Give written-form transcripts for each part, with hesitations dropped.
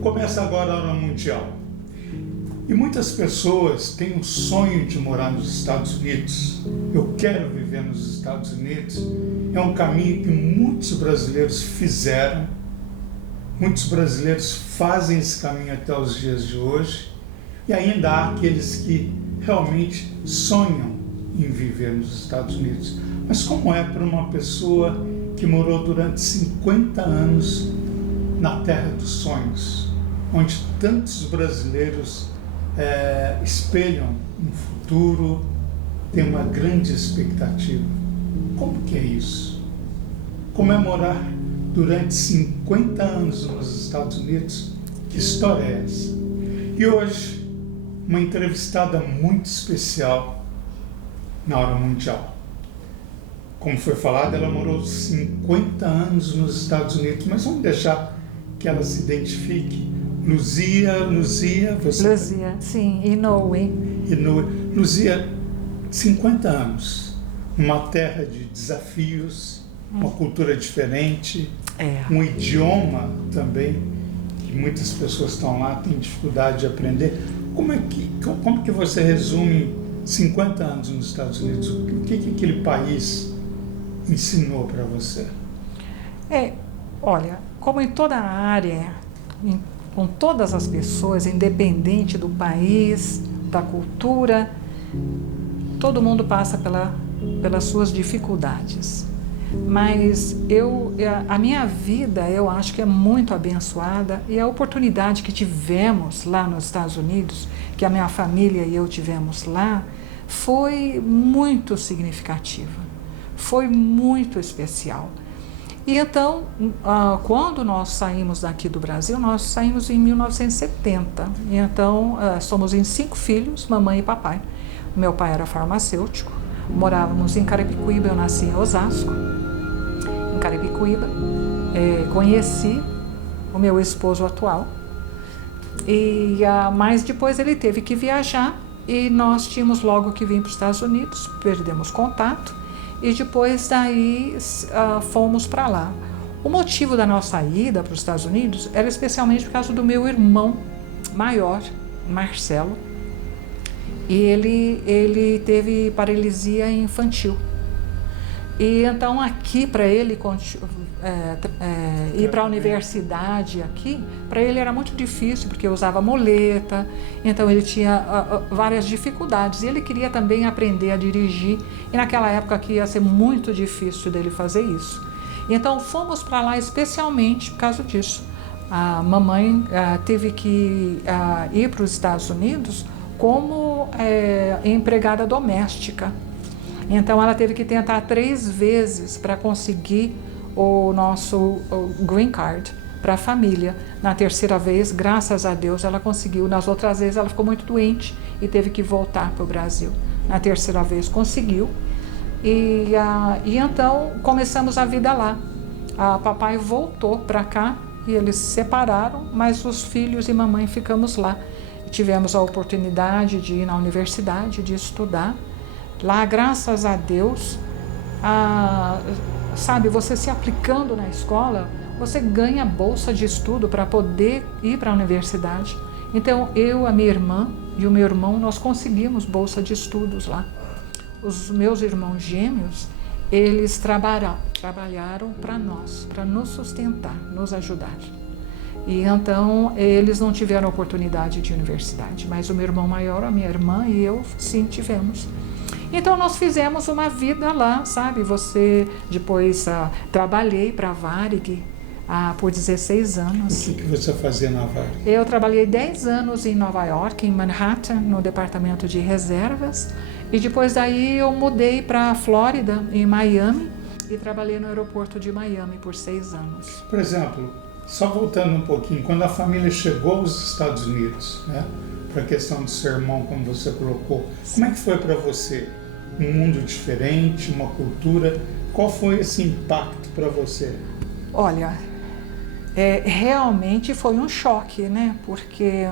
Começa agora a Hora Mundial. E muitas pessoas têm o sonho de morar nos Estados Unidos. Eu quero viver nos Estados Unidos. É um caminho que muitos brasileiros fizeram. Muitos brasileiros fazem esse caminho até os dias de hoje. E ainda há aqueles que realmente sonham em viver nos Estados Unidos. Mas como é para uma pessoa que morou durante 50 anos na terra dos sonhos, onde tantos brasileiros espelham um futuro, tem uma grande expectativa? Como que é isso? Como é morar durante 50 anos nos Estados Unidos? Que história é essa? E hoje, uma entrevistada muito especial na Hora Mundial. Como foi falado, ela morou 50 anos nos Estados Unidos, mas vamos deixar que ela se identifique. Luzia, você... Luzia, sim, Inoue. Luzia, 50 anos, numa terra de desafios, uma cultura diferente, um idioma também, que muitas pessoas estão lá, têm dificuldade de aprender. Como que você resume 50 anos nos Estados Unidos? O que aquele país ensinou para você? Olha, como em toda a área, com todas as pessoas, independente do país, da cultura, todo mundo passa pelas suas dificuldades. Mas a minha vida, eu acho que é muito abençoada, e a oportunidade que tivemos lá nos Estados Unidos, que a minha família e eu tivemos lá, foi muito significativa, foi muito especial. E então, quando nós saímos daqui do Brasil, nós saímos em 1970. E então, somos em 5 filhos, mamãe e papai. Meu pai era farmacêutico, morávamos em Carapicuíba, eu nasci em Osasco. Em Carapicuíba, conheci o meu esposo atual. Mas depois ele teve que viajar e nós tínhamos logo que vir para os Estados Unidos, perdemos contato. E depois daí fomos para lá. O motivo da nossa ida para os Estados Unidos era especialmente por causa do meu irmão maior, Marcelo. E ele teve paralisia infantil. E então aqui para ele ir para a universidade aqui, para ele era muito difícil, porque eu usava muleta, então ele tinha várias dificuldades. E ele queria também aprender a dirigir, e naquela época aqui ia ser muito difícil dele fazer isso. Então fomos para lá especialmente por causa disso. A mamãe teve que ir para os Estados Unidos como empregada doméstica. Então ela teve que tentar 3 vezes para conseguir o nosso green card para a família. Na terceira vez, graças a Deus, ela conseguiu. Nas outras vezes ela ficou muito doente e teve que voltar para o Brasil. Na terceira vez conseguiu. E então começamos a vida lá. Papai voltou para cá e eles se separaram, mas os filhos e mamãe ficamos lá. Tivemos a oportunidade de ir na universidade, de estudar. Lá, graças a Deus, sabe, você se aplicando na escola, você ganha bolsa de estudo para poder ir para a universidade. Então, eu, a minha irmã e o meu irmão, nós conseguimos bolsa de estudos lá. Os meus irmãos gêmeos, eles trabalharam para nós, para nos sustentar, nos ajudar. E então, eles não tiveram oportunidade de universidade, mas o meu irmão maior, a minha irmã e eu, sim, tivemos. Então nós fizemos uma vida lá, sabe? Depois trabalhei para a Varig por 16 anos. O que você fazia na Varig? Eu trabalhei 10 anos em Nova York, em Manhattan, no departamento de reservas. E depois daí eu mudei para a Flórida, em Miami, e trabalhei no aeroporto de Miami por 6 anos. Por exemplo, só voltando um pouquinho, quando a família chegou aos Estados Unidos, né? Para a questão do seu irmão, como você colocou, como é que foi para você? Um mundo diferente, uma cultura, qual foi esse impacto para você? Olha, realmente foi um choque, né? Porque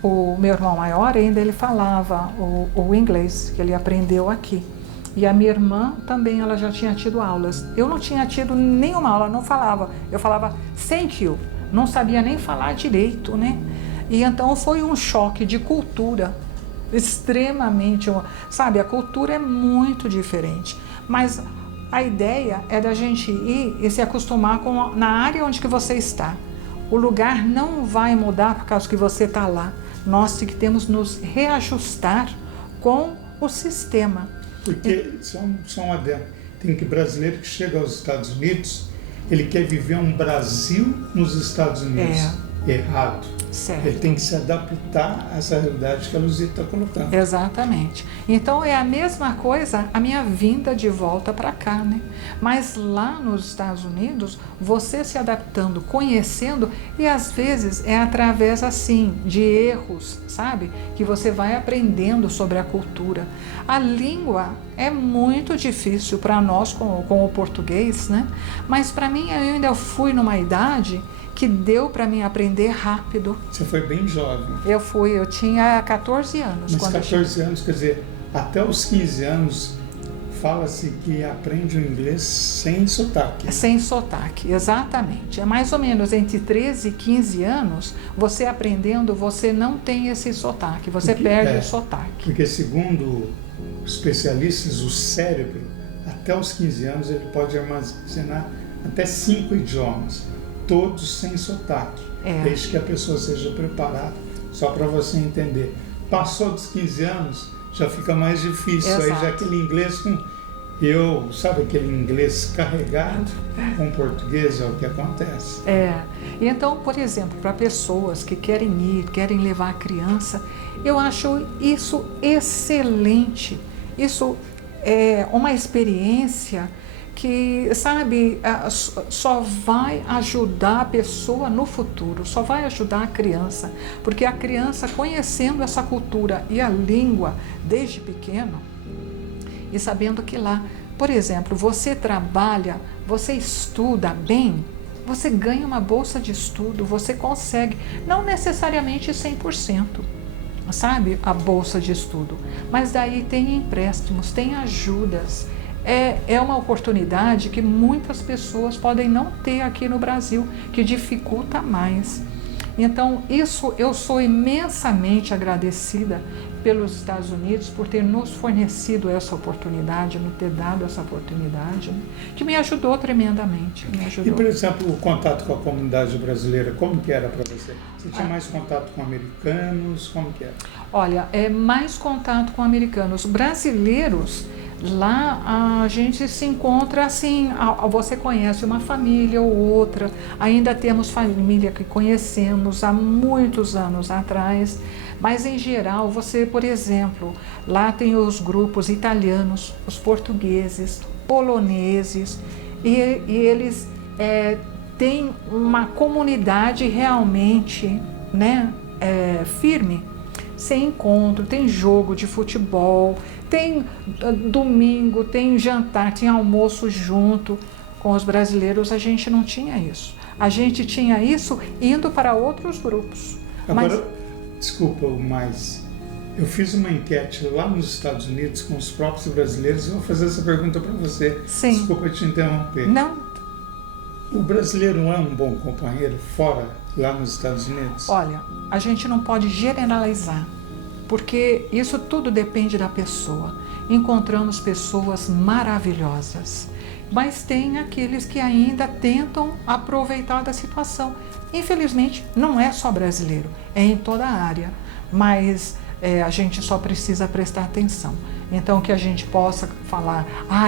o meu irmão maior ainda ele falava o inglês que ele aprendeu aqui. E a minha irmã também, ela já tinha tido aulas. Eu não tinha tido nenhuma aula, não falava. Eu falava thank you, não sabia nem falar direito, né? E então foi um choque de cultura extremamente, sabe, a cultura é muito diferente, mas a ideia é da gente ir e se acostumar na área onde que você está. O lugar não vai mudar por causa que você está lá. Nós que temos nos reajustar com o sistema. Porque, só um adendo, tem que brasileiro que chega aos Estados Unidos, ele quer viver um Brasil nos Estados Unidos. Errado. Certo. Ele tem que se adaptar a essa realidade que a Luzia está colocando. Exatamente. Então é a mesma coisa a minha vinda de volta para cá, né? Mas lá nos Estados Unidos, você se adaptando, conhecendo, e às vezes é através assim de erros, sabe? Que você vai aprendendo sobre a cultura. A língua é muito difícil para nós com o português, né? Mas para mim eu ainda fui numa idade que deu para mim aprender rápido. Você foi bem jovem. Eu tinha 14 anos. Mas 14 anos, quer dizer, até os 15 anos, fala-se que aprende o inglês sem sotaque. Sem sotaque, exatamente. É mais ou menos entre 13 e 15 anos, você aprendendo, você não tem esse sotaque, você perde o sotaque. Porque segundo especialistas, o cérebro, até os 15 anos, ele pode armazenar até 5 idiomas. Todos sem sotaque, desde que a pessoa seja preparada, só para você entender. Passou dos 15 anos, já fica mais difícil. Exato. Aí já aquele inglês sabe aquele inglês carregado com português, é o que acontece. Então, por exemplo, para pessoas que querem ir, querem levar a criança, eu acho isso excelente. Isso é uma experiência que, sabe, só vai ajudar a pessoa no futuro, só vai ajudar a criança, porque a criança conhecendo essa cultura e a língua desde pequeno e sabendo que lá, por exemplo, você trabalha, você estuda bem, você ganha uma bolsa de estudo, você consegue, não necessariamente 100%, sabe, a bolsa de estudo, mas daí tem empréstimos, tem ajudas. É uma oportunidade que muitas pessoas podem não ter aqui no Brasil, que dificulta mais. Então, isso eu sou imensamente agradecida pelos Estados Unidos por ter nos fornecido essa oportunidade, nos ter dado essa oportunidade, né? Que me ajudou tremendamente. E, por exemplo, o contato com a comunidade brasileira, como que era para você? Você tinha mais contato com americanos? Como que era? Olha, mais contato com americanos. Brasileiros, lá a gente se encontra assim, você conhece uma família ou outra, ainda temos família que conhecemos há muitos anos atrás, mas em geral você, por exemplo, lá tem os grupos italianos, os portugueses, poloneses, e eles têm uma comunidade realmente, né, firme. Sem encontro, tem jogo de futebol, tem domingo, tem jantar, tem almoço junto. Com os brasileiros a gente não tinha isso. A gente tinha isso indo para outros grupos. Agora, desculpa, mas eu fiz uma enquete lá nos Estados Unidos com os próprios brasileiros e vou fazer essa pergunta para você. Sim. Desculpa te interromper. Não. O brasileiro é um bom companheiro fora, lá nos Estados Unidos? Olha, a gente não pode generalizar, porque isso tudo depende da pessoa. Encontramos pessoas maravilhosas, mas tem aqueles que ainda tentam aproveitar da situação. Infelizmente, não é só brasileiro, é em toda a área, mas a gente só precisa prestar atenção. Então, que a gente possa falar,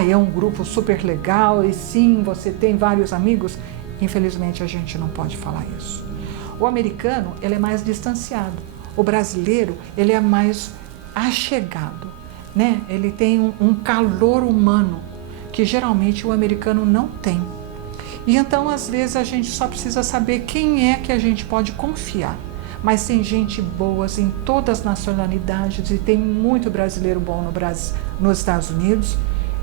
é um grupo super legal e sim, você tem vários amigos. Infelizmente, a gente não pode falar isso. O americano, ele é mais distanciado. O brasileiro, ele é mais achegado, né? Ele tem um calor humano que geralmente o americano não tem. E então, às vezes, a gente só precisa saber quem é que a gente pode confiar. Mas tem gente boa em todas as nacionalidades e tem muito brasileiro bom no Brasil, nos Estados Unidos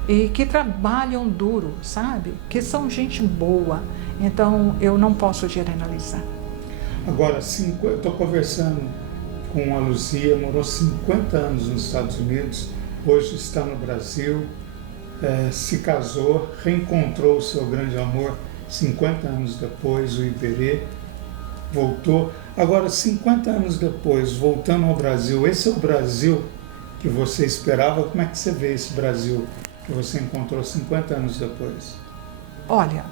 e que trabalham duro, sabe? Que são gente boa. Então, eu não posso generalizar. Agora, eu estou conversando com a Luzia, morou 50 anos nos Estados Unidos, hoje está no Brasil, se casou, reencontrou o seu grande amor 50 anos depois, o Iberê, voltou. Agora, 50 anos depois, voltando ao Brasil, esse é o Brasil que você esperava? Como é que você vê esse Brasil que você encontrou 50 anos depois? Olha,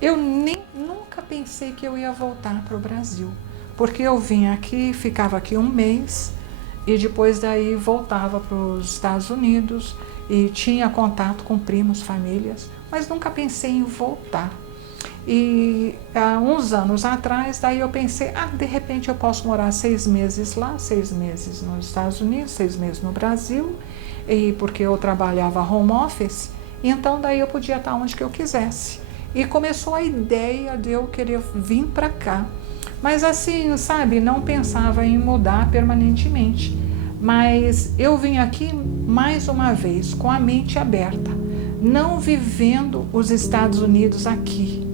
eu nunca pensei que eu ia voltar para o Brasil, porque eu vinha aqui, ficava aqui um mês e depois daí voltava para os Estados Unidos e tinha contato com primos, famílias, mas nunca pensei em voltar. E há uns anos atrás, daí eu pensei, de repente eu posso morar 6 meses lá, 6 meses nos Estados Unidos, 6 meses no Brasil, e porque eu trabalhava home office, então daí eu podia estar onde que eu quisesse. E começou a ideia de eu querer vir para cá. Mas assim, sabe, não pensava em mudar permanentemente. Mas eu vim aqui mais uma vez com a mente aberta, não vivendo os Estados Unidos aqui,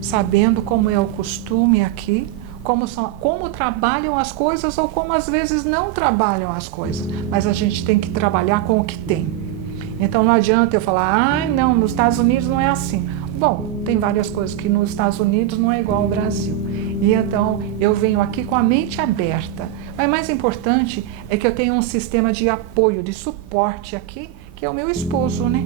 sabendo como é o costume aqui, como trabalham as coisas ou como às vezes não trabalham as coisas. Mas a gente tem que trabalhar com o que tem. Então não adianta eu falar, não, nos Estados Unidos não é assim. Bom, tem várias coisas que nos Estados Unidos não é igual ao Brasil. E então eu venho aqui com a mente aberta. Mas mais importante é que eu tenho um sistema de apoio, de suporte aqui, que é o meu esposo, né?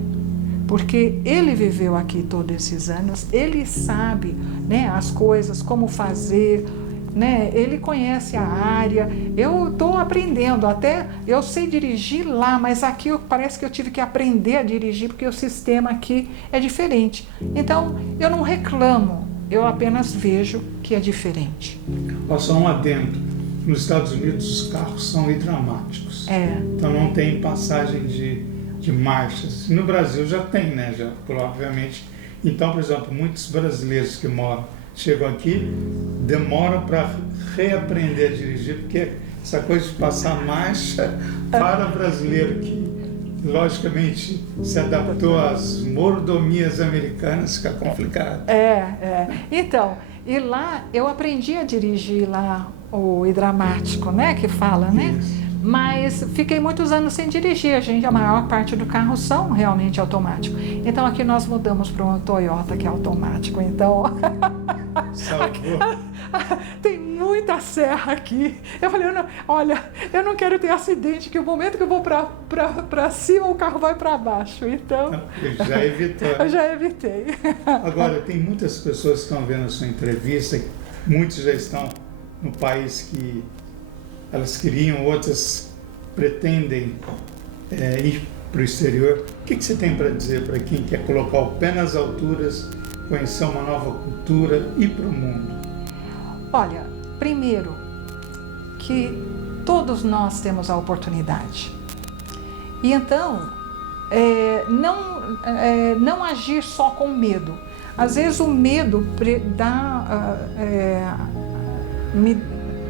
Porque ele viveu aqui todos esses anos, ele sabe, né, as coisas, como fazer, né? Ele conhece a área. Eu estou aprendendo, até eu sei dirigir lá, mas aqui parece que eu tive que aprender a dirigir porque o sistema aqui é diferente. Então eu não reclamo, eu apenas vejo que é diferente. Só um adendo: nos Estados Unidos os carros são hidramáticos, então não tem passagem de marchas. No Brasil já tem, né? Já, obviamente. Então, por exemplo, muitos brasileiros que chegam aqui, demoram para reaprender a dirigir, porque essa coisa de passar marcha para o brasileiro que, logicamente, se adaptou às mordomias americanas, fica complicado. Então, e lá eu aprendi a dirigir lá o hidramático, né? Que fala, né? Isso. Mas fiquei muitos anos sem dirigir, a maior parte do carro são realmente automáticos. Então aqui nós mudamos para um Toyota que é automático, então tem muita serra aqui. Eu falei, olha, eu não quero ter acidente, que o momento que eu vou para cima o carro vai para baixo, então... Já evitou. Eu já evitei. Agora, tem muitas pessoas que estão vendo a sua entrevista, muitos já estão no país que elas queriam, outras pretendem ir para o exterior. O que você tem para dizer para quem quer colocar o pé nas alturas, conhecer uma nova cultura e ir para o mundo? Olha, primeiro, que todos nós temos a oportunidade. E então, não agir só com medo. Às vezes o medo dá...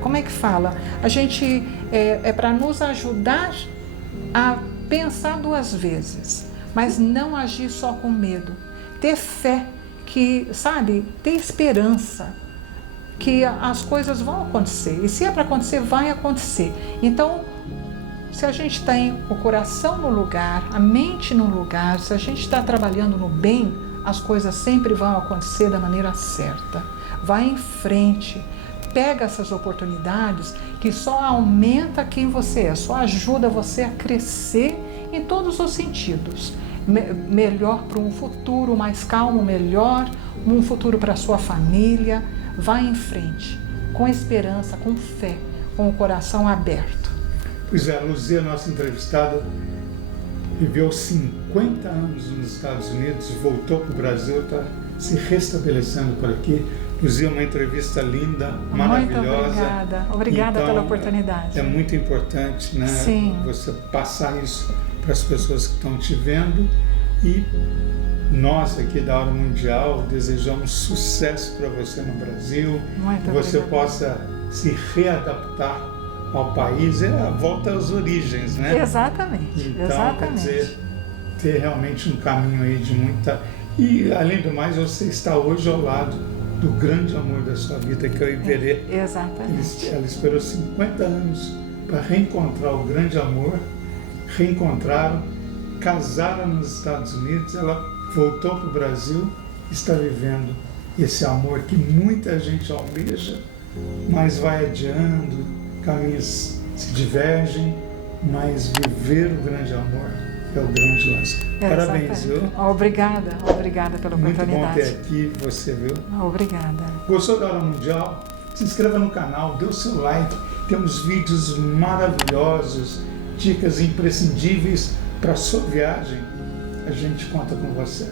como é que fala? A gente é para nos ajudar a pensar 2 vezes, mas não agir só com medo. Ter fé, que, sabe, ter esperança, que as coisas vão acontecer. E se é para acontecer, vai acontecer. Então, se a gente tem o coração no lugar, a mente no lugar, se a gente está trabalhando no bem, as coisas sempre vão acontecer da maneira certa. Vai em frente. Pega essas oportunidades que só aumenta quem você é, só ajuda você a crescer em todos os sentidos. Melhor para um futuro mais calmo, melhor, um futuro para a sua família. Vai em frente, com esperança, com fé, com o coração aberto. Pois é, a Luzia, nossa entrevistada, viveu 50 anos nos Estados Unidos, voltou para o Brasil, está se restabelecendo por aqui. Luzia, uma entrevista linda, maravilhosa. Muito obrigada. Obrigada então, pela oportunidade. É muito importante, né? Sim. Você passar isso para as pessoas que estão te vendo. E nós aqui da Hora Mundial desejamos sucesso para você no Brasil. Muito que você obrigada. possa se readaptar ao país, a volta às origens, né? Exatamente. Então, exatamente. quer dizer, ter realmente um caminho aí de muita... E, além do mais, você está hoje ao lado do grande amor da sua vida, que é o Iberê. Exatamente. Ela esperou 50 anos para reencontrar o grande amor, reencontraram, casaram nos Estados Unidos, ela voltou para o Brasil e está vivendo esse amor que muita gente almeja, mas vai adiando, caminhos se divergem, mas viver o grande amor é o grande lance. Parabéns, viu? Obrigada pela oportunidade. Muito bom ter aqui você, viu? Obrigada. Gostou da Hora Mundial? Se inscreva no canal, dê o seu like. Temos vídeos maravilhosos, dicas imprescindíveis para a sua viagem. A gente conta com você.